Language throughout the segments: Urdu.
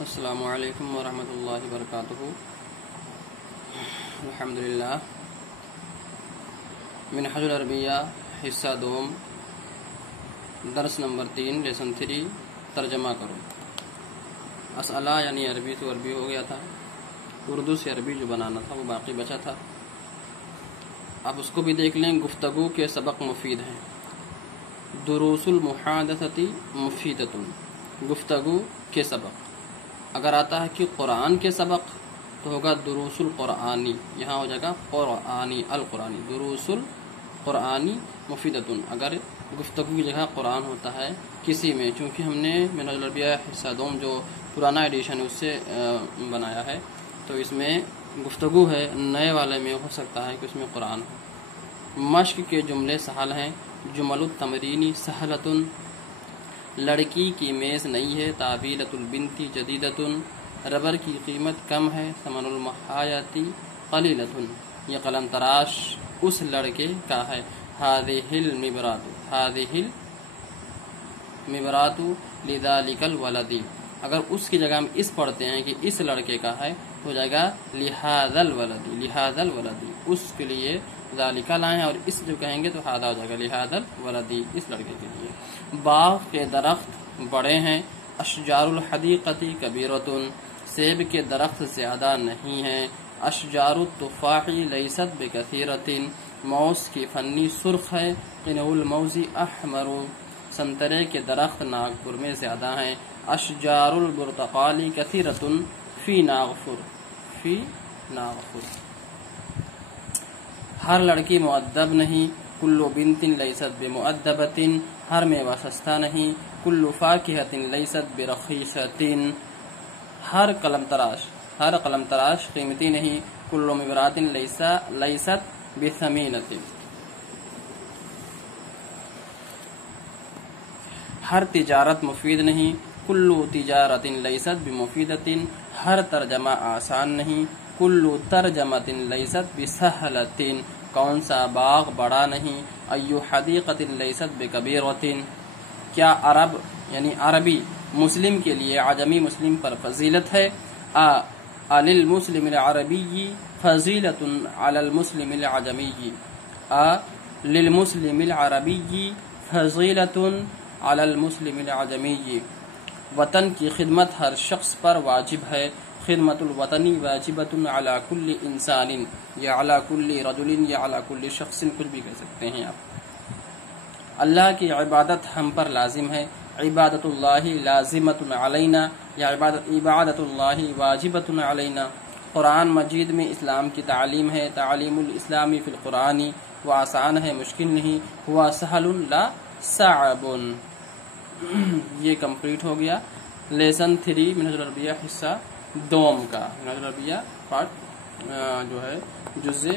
السلام علیکم ورحمۃ اللہ وبرکاتہ۔ الحمدللہ۔ منہج العربیہ حصہ دوم، درس نمبر 3، لیسن 3، ترجمہ کرو۔ اسئلہ یعنی عربی تو عربی ہو گیا تھا، اردو سے عربی جو بنانا تھا وہ باقی بچا تھا، اب اس کو بھی دیکھ لیں۔ گفتگو کے سبق مفید ہیں۔ دروس المحادثۃ مفیدۃ، گفتگو کے سبق۔ اگر آتا ہے کہ قرآن کے سبق تو ہوگا دروس القرآنی، یہاں ہو جائے گا قرآنی، القرآنی، دروس القرآنی مفیدۃ۔ اگر گفتگو کی جگہ قرآن ہوتا ہے کسی میں، چونکہ ہم نے منہج العربیہ حصہ دوم جو پرانا ایڈیشن ہے اس سے بنایا ہے، تو اس میں گفتگو ہے، نئے والے میں ہو سکتا ہے کہ اس میں قرآن ہو۔ مشق کے جملے سہل ہیں۔ جمل التمرینی سہلۃ، لڑکی کی میز نئی ہے۔ تعبیلۃ البنت جدیدۃ، ربر کی قیمت کم ہے۔ ثمن المحایۃ قلیلۃ، یہ قلم تراش اس لڑکے کا ہے۔ هذه المبرات لذلك الولد، اگر اس کی جگہ ہم اس پڑھتے ہیں کہ اس لڑکے کا ہے تو ہو جائے گا لهذا الولد، اس کے لیے ذالک لائیں، اور اس جو کہیں گے تو ہذا ہو جائے گا لهذا الولد، اس لڑکے کے لیے۔ باغ کے درخت بڑے ہیں۔ اشجار الحدیقۃ کبیرۃ، سیب کے درخت زیادہ نہیں ہیں۔ اشجار التفاح لیست بکثیرۃ، موز کی فنی سرخ ہے۔ قنو الموز احمر، سنترے کے درخت ناگپور میں زیادہ ہیں۔ اشجار البرتقال کثیرۃ فی ناگپور، ہر لڑکی مؤدب نہیں۔ کل بنت لیست بمؤدبۃ، ہر میوہ سستا نہیں۔ کل فاکہۃ لیست برخیصۃ، ہر قلم تراش قیمتی نہیں۔ کل مبرات لیست بثمینۃ، ہر تجارت مفید نہیں۔ کل تجارت لیست بمفیدۃ، ہر ترجمہ آسان نہیں۔ کل ترجمۃ لیست بسہلۃ، کون سا باغ بڑا نہیں۔ ایو حدیقۃ لیست بکبیرۃ، کیا عرب یعنی عربی مسلم کے لیے عجمی مسلم پر فضیلت ہے۔ للمسلم العربی فضیلۃ علی المسلم العجمی، للمسلم العربی فضیلۃ علی المسلم العجمی، وطن کی خدمت ہر شخص پر واجب ہے۔ خدمت الوطنی واجبۃ علی کل انسان، یا علی کل رجل، یا علی کل شخص، کچھ بھی کہہ سکتے ہیں آپ۔ اللہ کی عبادت ہم پر لازم ہے۔ عبادت اللہ لازمۃ علینا، یا عبادت اللہ واجبۃ علینا۔ قرآن مجید میں اسلام کی تعلیم ہے۔ تعلیم الاسلام فی القرآن، وہ آسان ہے مشکل نہیں۔ ہوا سہل لا صعب۔ یہ کمپلیٹ ہو گیا لیسن 3 منہج العربیہ حصہ دوم کا، منہج العربیہ پارٹ جو ہے جزء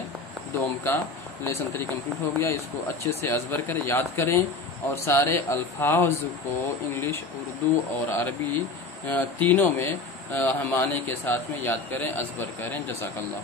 دوم کا لیسن 3 کمپلیٹ ہو گیا۔ اس کو اچھے سے ازبر کریں، یاد کریں، اور سارے الفاظ کو انگلش، اردو اور عربی تینوں میں معنی کے ساتھ میں یاد کریں، ازبر کریں۔ جزاک اللہ۔